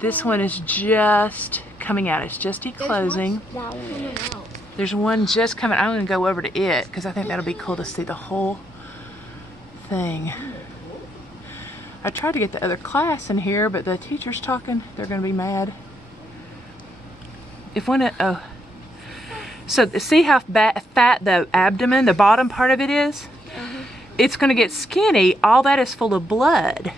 This one is just coming out. It's just eclosing. There's one just coming. I'm going to go over to it because I think that'll be cool to see the whole thing. I tried to get the other class in here, but the teacher's talking. They're going to be mad. If one, oh. So see how fat the abdomen, the bottom part of it is? It's going to get skinny. All that is full of blood.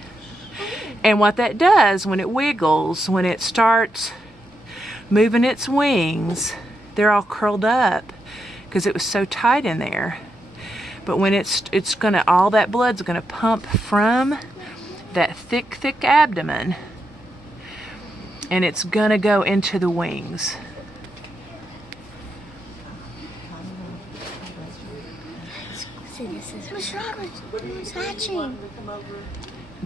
And what that does when it wiggles, when it starts moving its wings, they're all curled up because it was so tight in there. But when it's gonna, all that blood's gonna pump from that thick abdomen, and it's gonna go into the wings. It's hatching.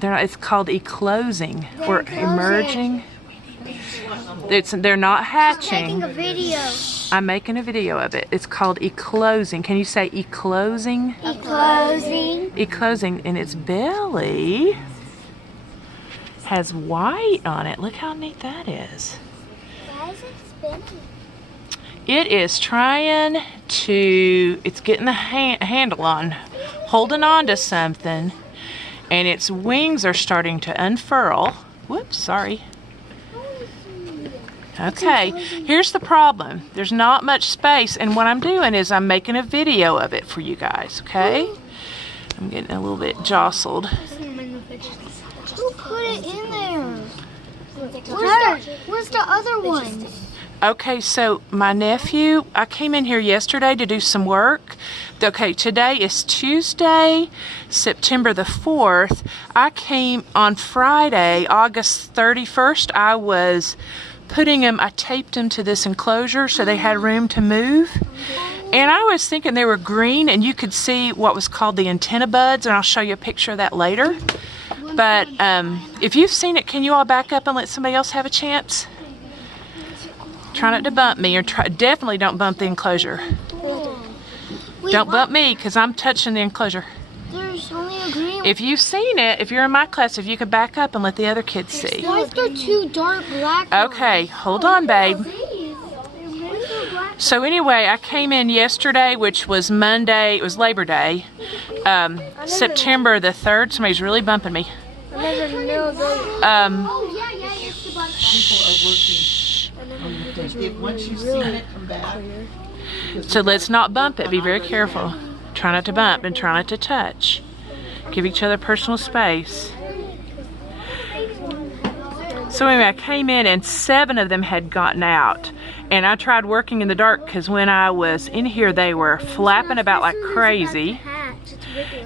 It's called eclosing or emerging. They're not hatching. I'm making a video. I'm making a video of it. It's called eclosing. Can you say eclosing? Eclosing. Eclosing, and its belly has white on it. Look how neat that is. Why is it spinning? It is trying to, it's getting the handle on, holding on to something, and its wings are starting to unfurl. Whoops, sorry. Okay, here's the problem. There's not much space, and what I'm doing is I'm making a video of it for you guys, okay? I'm getting a little bit jostled. Who put it in there? Where's the other one? Okay, so my nephew, I came in here yesterday to do some work. Okay, today is Tuesday, September the 4th. I came on Friday, August 31st. I was putting them, I taped them to this enclosure so they had room to move. And I was thinking they were green, and you could see what was called the antenna buds, and I'll show you a picture of that later. But if you've seen it, can you all back up and let somebody else have a chance? Try not to bump me, or definitely don't bump the enclosure. Don't bump me, because I'm touching the enclosure. There's only a green. If you've seen it, if you're in my class, if you could back up and let the other kids see. Why is there two dark black ones? Okay, hold on, babe. So anyway, I came in yesterday, which was Monday. It was Labor Day, September the 3rd. Somebody's really bumping me. Once you've seen it, come back. So let's not bump it. Be very careful. Try not to bump and try not to touch. Give each other personal space. So anyway, I came in and 7 of them had gotten out. And I tried working in the dark because when I was in here, they were flapping about like crazy.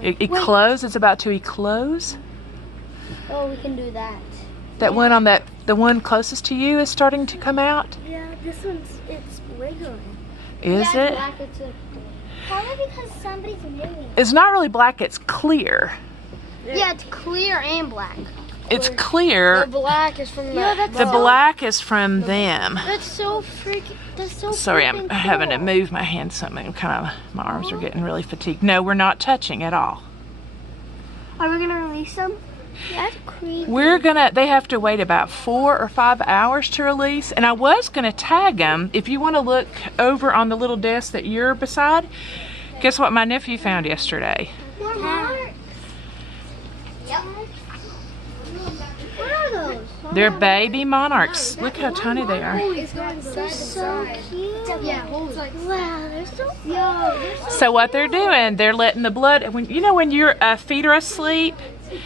Eclose? It's about to eclose? Oh, we can do that. That one on that, the one closest to you is starting to come out? Yeah, this one's, it's wiggling. Is it? Probably because somebody's moving. It's not really black, it's clear. Yeah, it's clear and black. It's clear. The black is from The black is from them. That's so freaking, that's so Sorry, I'm freaking having to cool. move my hand something. My arms are getting really fatigued. No, we're not touching at all. Are we gonna release them? That's creepy. They have to wait about 4 or 5 hours to release. And I was gonna tag them. If you wanna look over on the little desk that you're beside, guess what my nephew found yesterday? Monarchs. Yep. What are those? They're baby monarchs. Look how tiny they are. They're so cute. Yeah, wow, they're so cute. So what they're doing, they're letting the blood, when your feet are asleep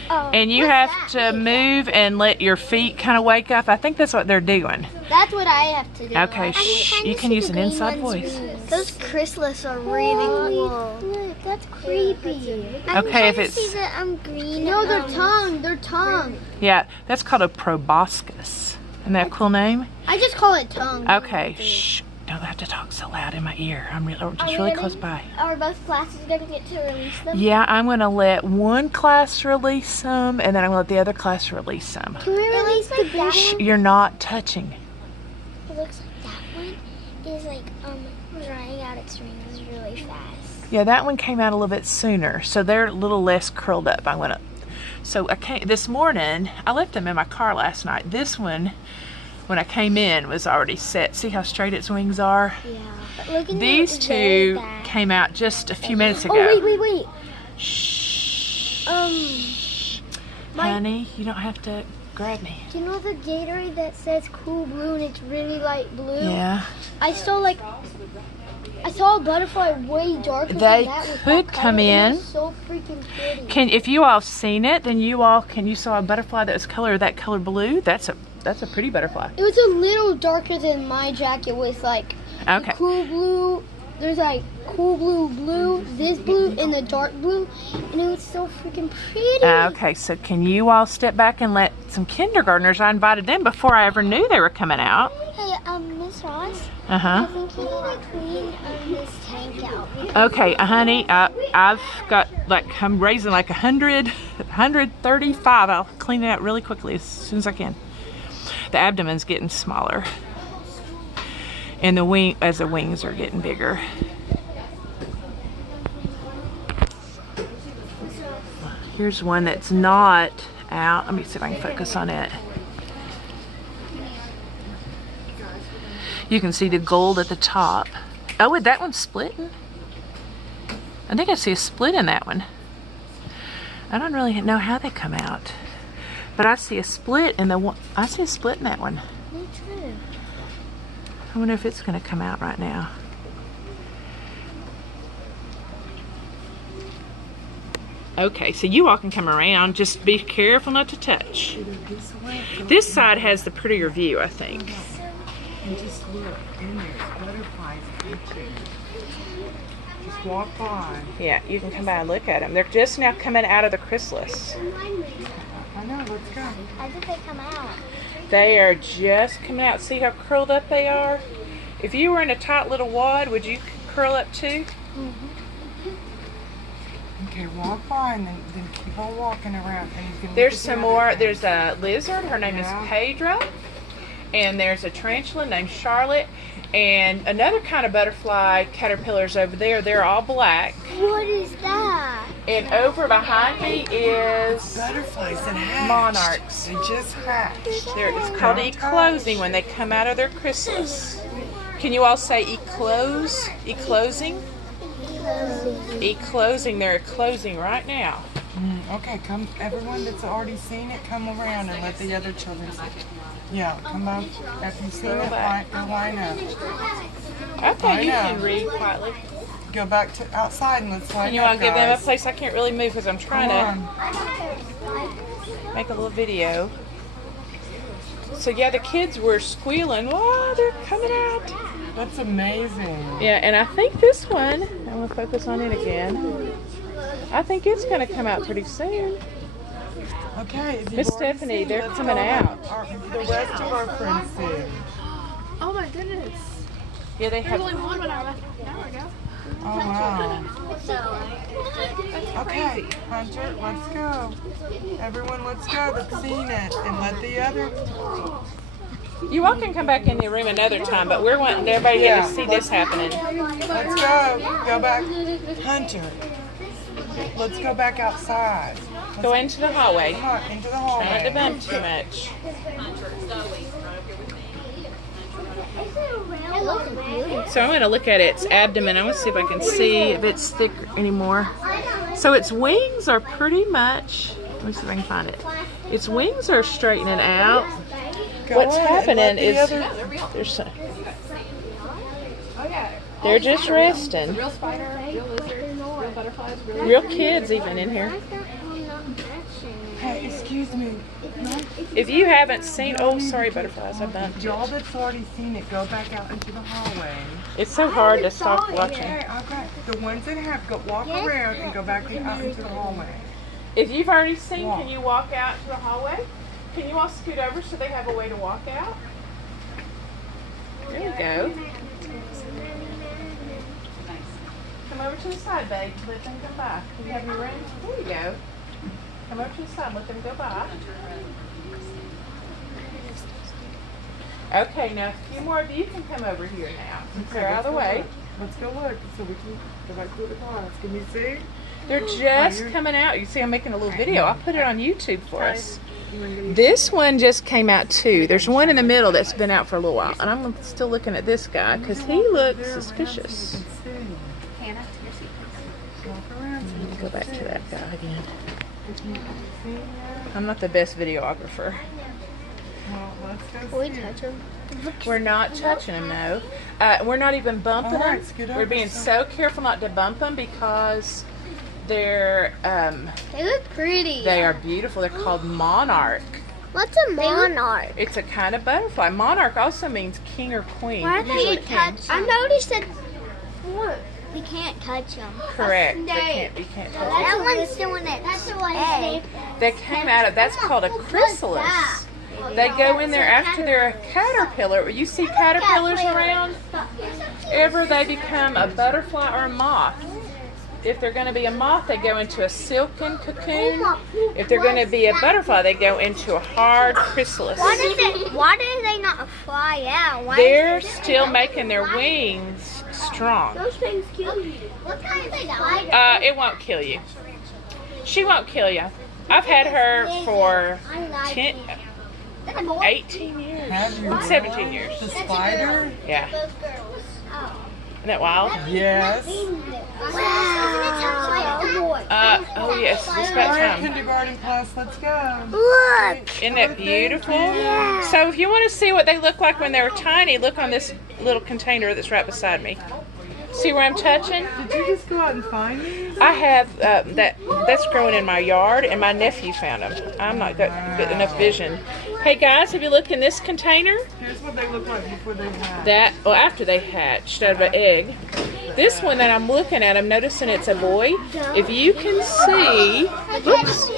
and you have to move and let your feet kind of wake up, I think that's what they're doing. That's what I have to do. Okay, shh, you can use an inside voice. Those chrysalis are really cool. Look, that's creepy. Okay, if it's... See that I'm green. No, their tongue. Their tongue. Yeah, that's called a proboscis. Isn't that a cool name? I just call it tongue. Okay, shh. Don't have to talk so loud in my ear. I'm just really close by. Are both classes going to get to release them? Yeah, I'm going to let one class release them, and then I'm going to let the other class release them. Can we release the big one? Shh, you're not touching. It looks like that one is like drying out its rings really fast. Yeah, that one came out a little bit sooner, so they're a little less curled up. I'm going to So I came this morning. I left them in my car last night. This one, when I came in, was already set. See how straight its wings are? Yeah. But look at These two came out just a few minutes ago. Oh, wait. Shh. My- Honey, you don't have to grab me. Do you know the Gatorade that says cool blue and it's really light blue? Yeah. I saw a butterfly way darker They than that. could come in. So freaking pretty. If you all have seen it, then you saw a butterfly that was that color blue? That's a pretty butterfly. It was a little darker than my jacket with like Okay. the cool blue. There's like cool blue, this blue, and the dark blue, and it was so freaking pretty. Okay, so can you all step back and let some kindergartners, I invited them before I ever knew they were coming out. Hey, Miss Ross. Uh-huh. I think you need to clean this tank out. Okay, honey, I've got I'm raising 135. I'll clean it out really quickly as soon as I can. The abdomen's getting smaller. And the wings are getting bigger. Here's one that's not out. Let me see if I can focus on it. You can see the gold at the top. Oh, and that one's splitting. I think I see a split in that one. I don't really know how they come out, but I see a split in I see a split in that one. Me too. I wonder if it's going to come out right now. Okay, so you all can come around. Just be careful not to touch. This side has the prettier view, I think. And just look, in there, butterflies hatching. Just walk by. Yeah, you can come by and look at them. They're just now coming out of the chrysalis. I know, let's go. How did they come out? They are just coming out. See how curled up they are? If you were in a tight little wad, would you curl up too? Okay, walk by and then keep on walking around. And he's gonna There's look at some the more. other thing. There's a lizard. Her name is Pedro. And there's a tarantula named Charlotte. And another kind of butterfly caterpillars over there. They're all black. What is that? And over behind me is Butterflies that hatch. monarchs. They just hatched. It's called eclosing when they come out of their chrysalis. Can you all say eclose? Eclosing? Eclosing. They're eclosing right now. Okay, come, everyone that's already seen it, come around and let the other children see it. Yeah, come on. After you see it, go line up. Okay, you can read quietly. Go back to outside and let's line Can you up, all give them a guys. place? I can't really move because I'm trying Come to on. make a little video. So yeah, the kids were squealing. Oh, they're coming out. That's amazing. Yeah, and I think this one, I'm going to focus on it again. I think it's going to come out pretty soon. Okay, if you've Miss already Stephanie, seen, they're let's coming go out. The rest of our friends see. Oh my goodness. Yeah, they There's have. only one when I left an hour ago. Oh, wow. Okay, Hunter, let's go. Everyone, let's go that's seen it. And let the other... You all can come back in the room another time, but we're wanting everybody to get to see this happening. Let's go. Go back. Hunter, let's go back outside. Go into the hallway. Come on, into the Try not to hallway. bump too much. So I'm going to look at its abdomen. I want to see if I can see if it's thick anymore. So its wings are pretty much, let me see if I can find it. Its wings are straightening out. Go What's on and let happening the is other- they're just resting. Real spider, real lizard, real butterflies, real... Real kids even in here. Hey, excuse me. If you haven't seen, oh sorry butterflies, I bumped Y'all it. that's already seen it, go back out into the hallway. It's so hard to stop watching. Okay. The ones that have, go walk around and go back out into the hallway. If you've already seen, can you walk out to the hallway? Can you all scoot over so they have a way to walk out? There you go. Come over to the side, babe. Let them come by. Do you have your room? There you go. Come over to the side. Let them go by. Okay, now a few more of you can come over here now. Since they're out of the way. Let's go look so we can go back to the class. Can you see? They're just coming out. You see I'm making a little video. I'll put it on YouTube for us. This one just came out too. There's one in the middle that's been out for a little while. And I'm still looking at this guy because he looks suspicious. Let me go back to that guy again. I'm not the best videographer. Well, let's go Can we see. touch them? We're not touching them, no. We're not even bumping All right, them. scoot We're over being some. so careful not to bump them because they're They look pretty. they are beautiful. They're called Monarch. What's a monarch? It's a kind of butterfly. Monarch also means king or queen. Why Usually can't king. touch them? I noticed that. What? We can't touch them. Correct. You You can't touch them. that one's doing it. That's the one. Egg. They came out of, that's called a chrysalis. They go in there after they're a caterpillar. You see caterpillars around? Ever they become a butterfly or a moth. If they're going to be a moth, they go into a silken cocoon. If they're going to be a butterfly, they go into a hard chrysalis. Why do they not fly out? They're still making their wings strong. Those things kill you. What kind of spider? It won't kill you. She won't kill you. I've had her for 10, 18 years. Have you 17 years. The spider? Yeah. Both girls. Isn't that wild? Yes. Wow. Oh yes, it's All about right, time. kindergarten class, let's go. Look. Isn't that beautiful? So if you want to see what they look like when they're tiny, look on this little container that's right beside me. See where I'm touching? Did you just go out and find these? I have that's growing in my yard, and my nephew found them. I'm not got good enough vision. Hey guys, have you looked in this container? Here's what they look like before they hatch. After they hatched out of an egg. This one that I'm looking at, I'm noticing it's a boy. If you can see, whoops,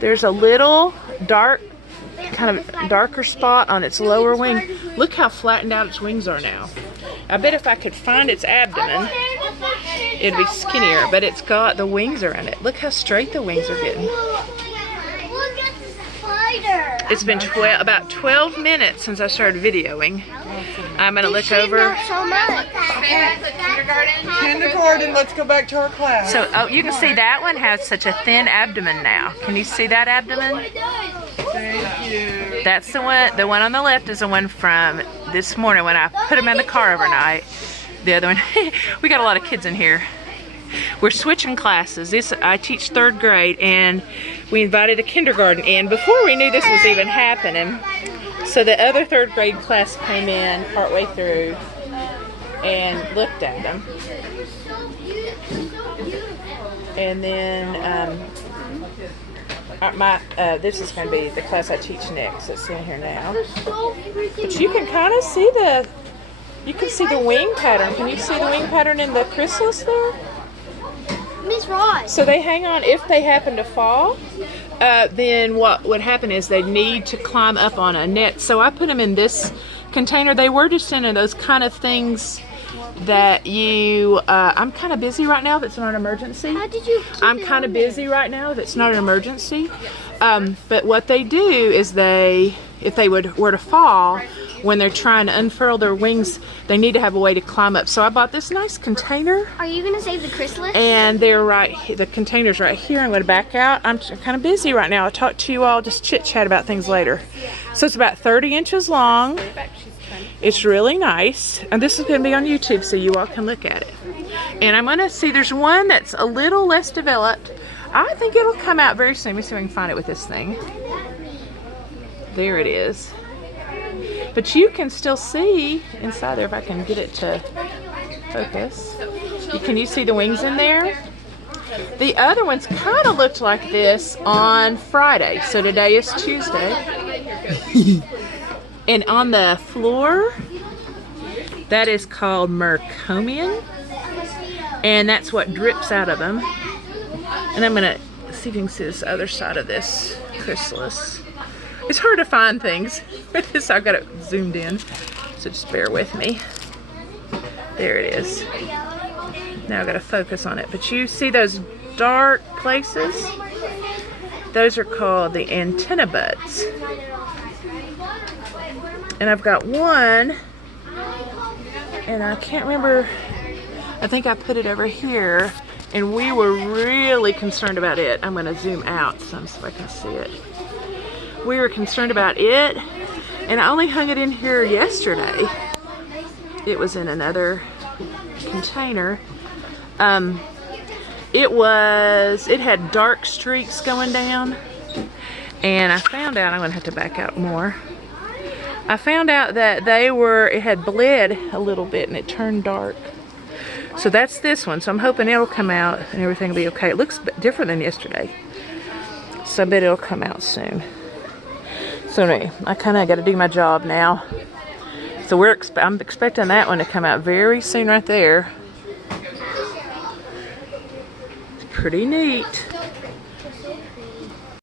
there's a little dark, kind of darker spot on its lower wing. Look how flattened out its wings are now. I bet if I could find its abdomen, it'd be skinnier, but it's got, the wings are in it. Look how straight the wings are getting. Look at the spider. It's been about 12 minutes since I started videoing. I'm gonna look over. So much. Kindergarten, let's go back to our class. So, oh, you can see that one has such a thin abdomen now. Can you see that abdomen? Thank you. That's the one on the left is the one from this morning when I put him in the car overnight. The other one, we got a lot of kids in here. We're switching classes. I teach 3rd grade, and we invited a kindergarten in before we knew this was even happening. So the other 3rd grade class came in partway through and looked at them. And then this is going to be the class I teach next. It's in here now. But you can kind of see the wing pattern. Can you see the wing pattern in the chrysalis there? Miss Ross. So they hang on. If they happen to fall, then what would happen is they need to climb up on a net. So I put them in this container. They were just in those kind of things that you, I'm kind of busy right now if it's not an emergency. How did you keep I'm it kind of on there? busy right now if it's not an emergency. But what they do is if they were to fall, when they're trying to unfurl their wings, they need to have a way to climb up. So I bought this nice container, Are you gonna save the chrysalis? and the container's right here. I'm going to back out. I'm kind of busy right now. I'll talk to you all, just chit chat about things later. So it's about 30 inches long. It's really nice, and this is going to be on YouTube so you all can look at it. And I'm going to see, there's one that's a little less developed. I think it'll come out very soon. Let me see if I can find it with this thing. There it is. But you can still see inside there if I can get it to focus. Can you see the wings in there? The other ones kind of looked like this on Friday. So today is Tuesday. And on the floor, that is called mercomian. And that's what drips out of them. And I'm going to see if you can see this other side of this chrysalis. It's hard to find things with this. I've got it zoomed in, so just bear with me. There it is. Now I've got to focus on it. But you see those dark places? Those are called the antenna buds. And I've got one, and I can't remember, I think I put it over here, And we were really concerned about it. I'm going to zoom out some so I can see it. We were concerned about it, and I only hung it in here yesterday. It was in another container. It had dark streaks going down, and I found out, I'm going to have to back out more. I found out that it had bled a little bit and it turned dark. So that's this one. So I'm hoping it'll come out and everything will be okay. It looks different than yesterday. So I bet it'll come out soon. So anyway, I kind of got to do my job now. So I'm expecting that one to come out very soon right there. It's pretty neat.